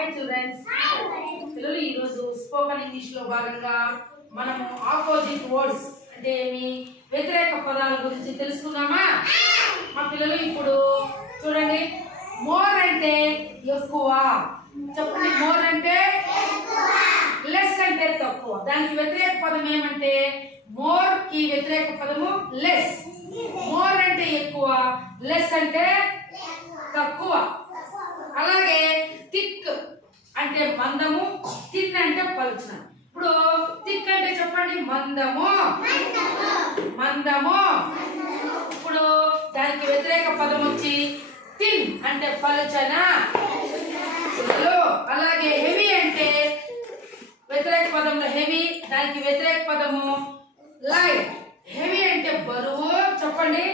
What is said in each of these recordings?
Hi children's. పిల్లలు ఈరోజు spoken English లో భాగంగా మనము ఆపోజిట్ వర్డ్స్ అంటే ఏమి వ్యతిరేక పదాల గురించి తెలుసుకుందామా? మా పిల్లలు ఇప్పుడు చూడండి, మోర్ అంటే ఎక్కువ. చెప్పండి, మోర్ అంటే లెస్ అంటే తక్కువ. దానికి వ్యతిరేక పదం ఏమంటే మోర్ కి వ్యతిరేక పదము లెస్. మోర్ అంటే ఎక్కువ, లెస్ అంటే తక్కువ. అలాగే థిక్ అంటే మందము, థిన్ అంటే పలుచన. ఇప్పుడు థిక్ అంటే చెప్పండి మందము, మందము. ఇప్పుడు దానికి వ్యతిరేక పదం వచ్చి థిన్ అంటే పలుచన. అలాగే హెవీ అంటే వ్యతిరేక పదంలో హెవీ, దానికి వ్యతిరేక పదము లైట్. హెవీ అంటే బరువు, చెప్పండి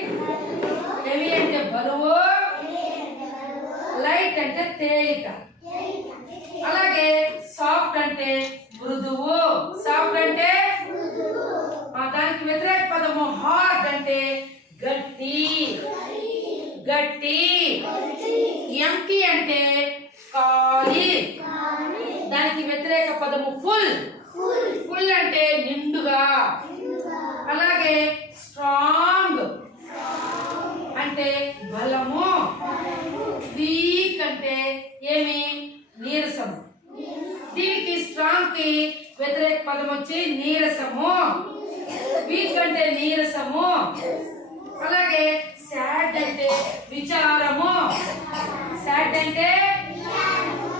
హెవీ అంటే బరువు, లైట్ అంటే తేలిక. అలాగే సాఫ్ట్ అంటే మృదువు, సాఫ్ట్ అంటే దానికి వ్యతిరేక పదము హార్డ్ అంటే గట్టి, గట్టి. ఎంటీ అంటే ఖాళీ, దానికి వ్యతిరేక పదము ఫుల్, ఫుల్ అంటే నిండుగా. అలాగే స్ట్రాంగ్ అంటే బలము, వీక్ అంటే ఏమి నీరసము. దీనికి స్ట్రాంగ్ కి వ్యతిరేక పదం వచ్చి నీరసము, వీక్ అంటే నీరసము. అలాగే సాడ్ అంటే విచారము, సాడ్ అంటే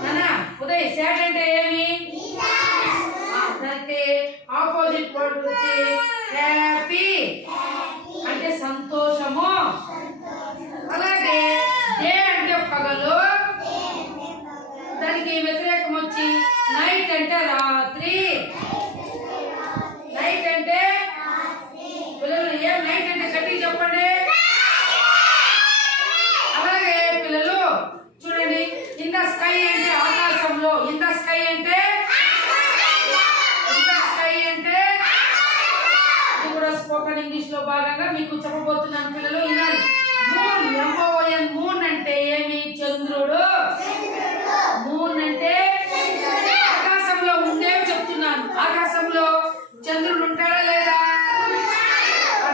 నానా ఉదయ్ సాడ్ అంటే ఏమి దానికి ఆపోజిట్ వర్డ్ వచ్చి హ్యాపీ అంటే సంతోషము. అలాగే డే అంటే పగలు, దానికి వ్యతిరేకం వచ్చి నైట్ అంటే రాత్రి. నైట్ అంటే పిల్లలు ఏం నైట్ అంటే గట్టిగా చెప్పండి. అలాగే పిల్లలు చూడండి, ఇన్ ద స్కై అంటే ఆకాశంలో, ఇన్ ద స్కై అంటే ఇది కూడా స్పోకెన్ ఇంగ్లీష్ లో భాగంగా మీకు చెప్పబోతున్నాను పిల్లలు, వినాలి. మూన్, ఎంఓఎన్ మూన్ అంటే ఏమి చంద్రుడు. మూన్ అంటే ఆకాశంలో ఉండేవి చెప్తున్నాను. ఆకాశంలో చంద్రుడు ఉంటాడా లేదా?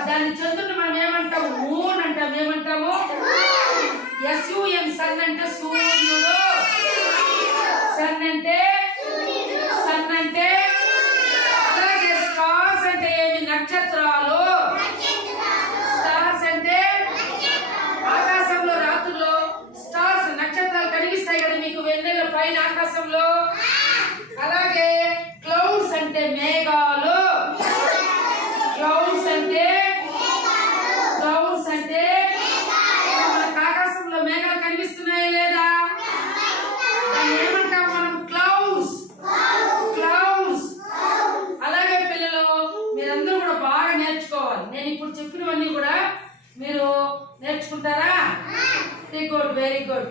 దాన్ని చంద్రుడు మనం ఏమంటాము? మూన్ అంటాం. ఏమంటాము? ఎస్యుఎన్ సన్ అంటే సూర్యుడు. సన్ అంటే సన్ అంటే అలాగే స్టార్స్ అంటే ఏమి నక్షత్రాలు. స్టార్స్ అంటే ఆకాశంలో రాత్రుల్లో స్టార్స్ నక్షత్రాలు కనిపిస్తాయి కదా మీకు వెన్నెల పైన ఆకాశంలో. అలాగే క్లౌడ్స్ అంటే మేఘాలు. క్లౌడ్స్ అంటే మనకు ఆకాశంలో మేఘాలు కనిపిస్తున్నాయా లేదా? దాన్ని ఏమంటాం మనం? Clouds, clouds. అలాగే పిల్లలు మీరందరూ కూడా బాగా నేర్చుకోవాలి. నేను ఇప్పుడు చెప్పినవన్నీ కూడా మీరు నేర్చుకుంటారా? Very good, very good.